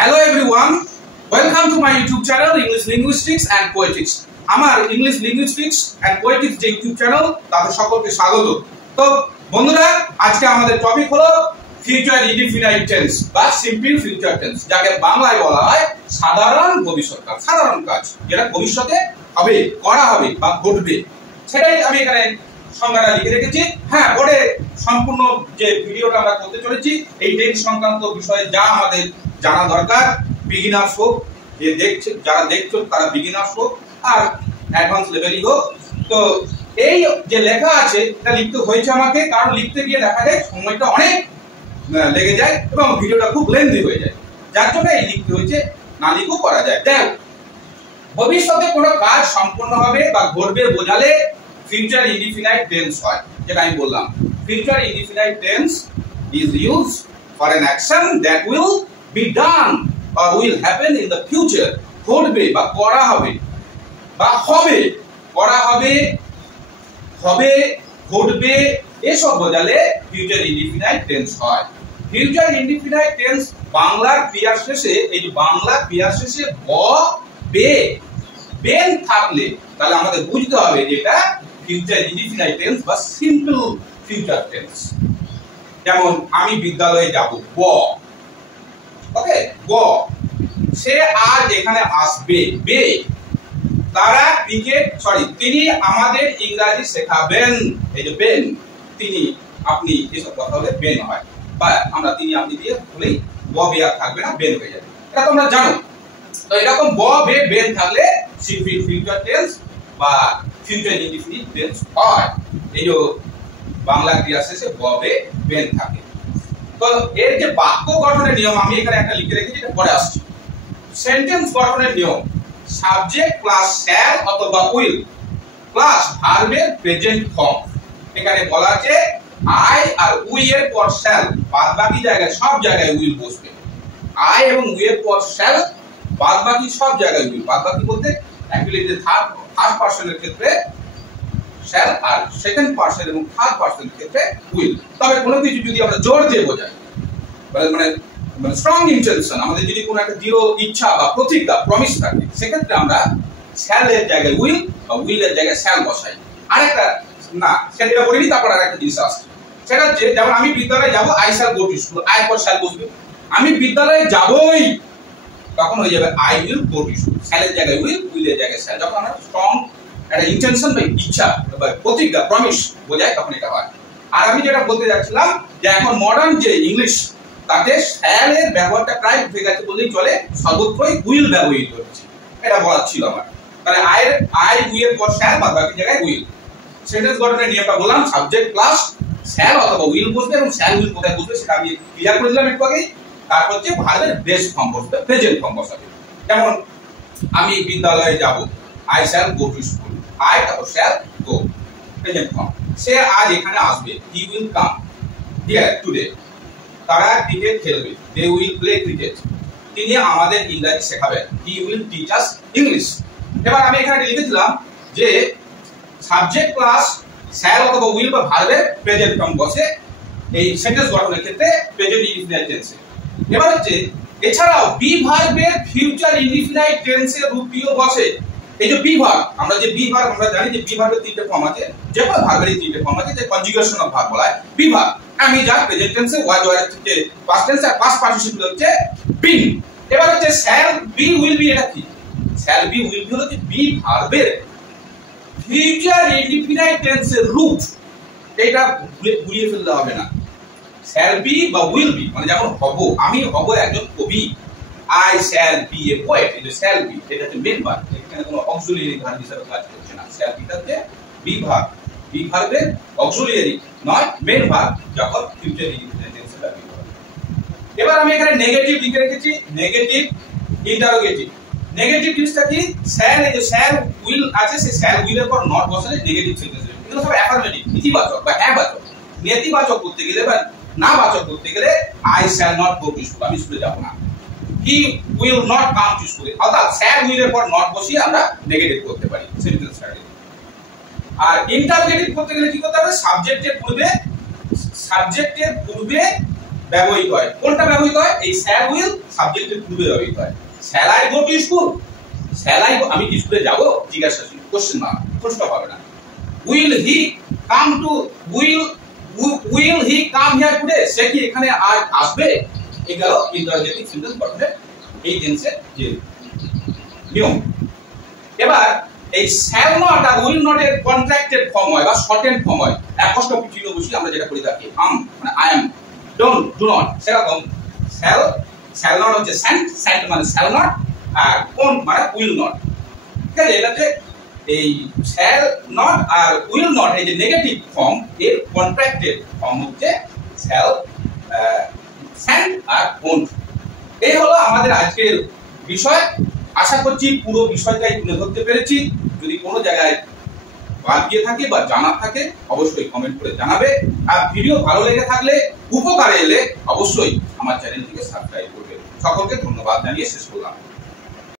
Hello everyone, welcome to my YouTube channel English Linguistics and Poetics. আমার English Linguistics and Poetics যে YouTube channel তাতে সকলকে স্বাগত। তো বন্ধুরা, আজকে আমাদের টপিক হলো ফিউচার ইনডিফিনাইট টেন্স বা সিম্পল ফিউচার টেন্স, যাকে বাংলায় বলা হয় সাধারণ ভবিষ্যৎকাল, সাধারণ কাজ যেটা ভবিষ্যতে হবে, করা হবে বা ঘটবে, সেটাই আমি এখানে সংজ্ঞাটা লিখে রেখেছি। হ্যাঁ, পরে সম্পূর্ণ যে ভিডিওটা আমরা করতে চলেছি এই টেন্স সংক্রান্ত বিষয়ে যা আমাদের জানা দরকার, বিগিনার্স হোক, যারা দেখছো তারা বিগিনার্স হোক আর অ্যাডভান্স লেভেলই হোক। তো এই যে লেখা আছে এটা লিখতে হয়েছে আমাকে, কারণ লিখতে গিয়ে দেখা যায় সময়টা অনেক লেগে যায় এবং ভিডিওটা খুব লেন্দি হয়ে যায়, যার জন্য এই লিখতে হয়েছে, না লিখেও করা যায়। দেখ, ভবিষ্যতে কোনো কাজ সম্পন্ন হবে বা ঘটবে বোঝালে ফিউচার ইনডিফিনাইট টেন্স হয়, যেটা আমি বললাম। Future indefinite tense is used for an action that will be done or will happen in the future, ঘটবে বা করা হবে বা হবে, করা হবে, হবে, ঘটবে, এসব বোঝালে ফিউচার ইনডিফিনাইট টেন্স হয়। ফিউচার ইনডিফিনাইট টেন্স বাংলার ক্রিয়ার শেষে, এই যে বাংলা ক্রিয়ার শেষে ব, বে, বেন থাকলে তাহলে আমাদের বুঝতে হবে যে এটা ফিউচার ইনডিফিনাইট টেন্স বা সিম্পল ফিউচার টেন্স। যেমন আমি বিদ্যালয়ে যাব, ব, ওকে, গ, সে আজ এখানে আসবে, বে, তারা ক্রিকেট, তিনি আমাদের ইংরেজি শেখাবেন, এই যে বেন, তিনি, আপনি, এসব কথা হলে বেন হয়, বা আমরা তিনি আপনি দিয়ে বলেই ব, বে আর থাকবে না, বেন হয়ে যাবে, এটা তোমরা জানো। তো এরকম ব, বে, বেন থাকলে সিম্পল ফিউচার টেন্স বা ফিউচার ইনডিফিনিট টেন্স হয়। এই যে বাংলা ক্রিয়া শেষে ব, বে, বেন থাকে। তো এর যে বাক্য গঠনের নিয়ম আমি এখানে একটা লিখে রেখেছি, এটা পরে আসছি। সেন্টেন্স গঠনের নিয়ম, সাবজেক্ট প্লাস শ্যাল অথবা উইল প্লাস ভার্বের প্রেজেন্ট ফর্ম। এখানে বলা আছে আই আর উই এর পর শ্যাল, বাদ বাকি জায়গায় সব জায়গায় উইল বসবে। আই এবং উই এর পর শ্যাল, বাদ বাকি সব জায়গায় উইল। বাদ বাকি বলতে অ্যাকচুয়ালি যে ফার্স্ট পারসনের ক্ষেত্রে শ্যাল আর সেকেন্ড পারসন এবং থার্ড পারসনের ক্ষেত্রে উইল। তবে কোনো কিছু যদি আমরা জোর দিয়ে বোঝাই, মানে স্ট্রং ইন্টেনশন, আমাদের যদি কোনো একটা দৃঢ় ইচ্ছা বা প্রতিজ্ঞা, প্রমিস থাকে, সেক্ষেত্রে আমরা শ্যালের জায়গায় উইল বা উইলের জায়গায় শ্যাল বসাই। আরেকটা না, সেটা বলিনি, তারপর আরেকটা জিনিস আসছে, সেটা হচ্ছে যেমন আমি বিদ্যালয়ে যাব, I shall go to school, I পর শ্যাল বসবে। আমি বিদ্যালয়ে যাবই, তখন হয়ে যাবে I will go to school, শ্যালের জায়গায় উইল, উইলের জায়গায় শ্যাল। যখন আমরা স্ট্রং একটা ইন্টেনশন বা ইচ্ছা বা প্রতিজ্ঞা, প্রমিস বোঝায়, তখন এটা হয়। আর আমি যেটা বলতে যাচ্ছিলাম যে এখন মডার্ন যে ইংলিশ, তাতে শ্যালের ব্যবহারটা প্রায় উঠে গেছে বললেই চলে, সর্বত্রই উইল ব্যবহৃত হচ্ছে, এটা বলার ছিল আমার। তাহলে আই উই এর পর শ্যাল, বাদ বাকি জায়গায় উইল। সেন্টেন্স গঠনের নিয়মটা বললাম, সাবজেক্ট প্লাস শ্যাল অথবা উইল বসবে, এবং শ্যাল উইল কোথায় বসবে সেটা আমি ক্লিয়ার করে দিলাম একটু আগেই। তারপর হচ্ছে ভার্বের বেস ফর্ম বসবে, প্রেজেন্ট ফর্ম বসাবে। যেমন আমি বিদ্যালয়ে যাব, I shall go to school, I তারপর শ্যাল গো, প্রেজেন্ট ফর্ম। সে আজ এখানে আসবে, he will come here today. তারা ক্রিকেট খেলবে, দে উইল প্লে ক্রিকেট। তিনি আমাদের ইংরেজি শেখাবেন, he will teach us English. এবার আমি এখানে লিখেছিলাম যে সাবজেক্ট প্লাস শ্যাল অথবা উইল বা ভার্বের প্রেজেন্ট ফর্ম বসে এই সেন্টেন্স গঠনের ক্ষেত্রে প্রেজেন্ট ইনডিফিনাইট টেন্সে। এবার হচ্ছে এছাড়াও বি ভার্বের ফিউচার ইনডিফিনাইট টেন্সের রূপীয় বসে। এই যে বি ভার্ব, আমরা যে বি ভার্ব, আমরা জানি যে বি ভার্বের তিনটে ফর্ম আছে, যে কোনো ভার্বেরই তিনটে ফর্ম আছে, যে কনজুগেশন অফ ভার্ব বলা হয় বি ভার্ব। আমি যা প্রেজেন্ট টেন্সে ওয়াজ ওয়ার থেকে পাস্ট টেন্স আর পাস্ট পার্টিসিপল হচ্ছে বিন। এবার হচ্ছে শ্যাল বি উইল বি, এটা কি? শ্যাল বি উইল বি হলো যে বি ভার্বের ফিউচার ইনডিফিনাইট টেন্সের রূপ। এটা ভুলিয়ে ফেলতে হবে না। শ্যাল বি বা উইল বি মানে যেমন হব, আমি হব একজন কবি, I shall be a poet, এটা shall be, এটা হচ্ছে মেন ভার্ব, এখানে কোনো অক্সিলিয়ারি ভার্ব হিসেবে কাজ করছে না। shall be হচ্ছে বি ভার্ব, বি ভার্বের অক্সিলিয়ারি নয় মেন ভার্ব, যখন ফিউচার ইনডিফিনাইট টেন্সে ব্যবহৃত হবে। এবার আমি এখানে নেগেটিভ লিখে রেখেছি, নেগেটিভ ইন্টারোগেটিভ। নেগেটিভ জিনিসটা কি? শ্যাল, এই যে শ্যাল উইল আছে, সেই শ্যাল উইলের পর নট বসালে নেগেটিভ সেন্টেন্স হবে। এগুলো সব অ্যাফার্মেটিভ, ইতিবাচক বা হ্যাঁ বাচক। নেতিবাচক করতে গেলে বা না বাচক করতে গেলে I shall not go to school, আমি স্কুলে যাব না। He will not come to school, অর্থাৎ শ্যাল উইলের পর নট বসিয়ে আমরা নেগেটিভ করতে পারি সেন্টেন্সটাকে। আর ইন্টারোগেটিভ করতে গেলে কি করতে হবে? সাবজেক্টের পূর্বে ব্যবহৃত হয়। কোনটা ব্যবহৃত হয়? এই shall will সাবজেক্টের পূর্বে ব্যবহৃত হয়। shall I go to school? shall I go, আমি কি স্কুলে যাব? জিজ্ঞাসা ছিল, কোশ্চেন মার্ক, প্রশ্ন হবে না। will he come to, will he come here today? সে কি এখানে আজ আসবে? এগুলো ইন্টারোগেটিভ সেন্টেন্স গঠনের এই টেন্সের যে নিয়ম। এবার এই shall not আর will not এর কন্ট্রাক্টেড ফর্ম হয় বা শর্টেন্ড ফর্ম হয়। অ্যাপোস্ট্রফি চিহ্ন বসিয়ে আমরা যেটা করে থাকি মানে I am, don't, do not, সেরকম shall not হচ্ছে sent মানে shall not, আর won't মানে will not। ঠিক আছে, এটাতে এই shall not আর will not এই যে নেগেটিভ ফর্ম এর কন্ট্রাক্টেড ফর্ম হচ্ছে shall, sent আর won't। এই হলো আমাদের আজকের বিষয়। আশা করছি পুরো বিষয়টাই তুলে ধরতে পেরেছি। যদি কোনো জায়গায় বাদ গিয়ে থাকে বা জানা থাকে অবশ্যই কমেন্ট করে জানাবে। আর ভিডিও ভালো লেগে থাকলে, উপকারে এলে অবশ্যই আমার চ্যানেলটিকে সাবস্ক্রাইব করবে। সকলকে ধন্যবাদ জানিয়ে শেষ করলাম।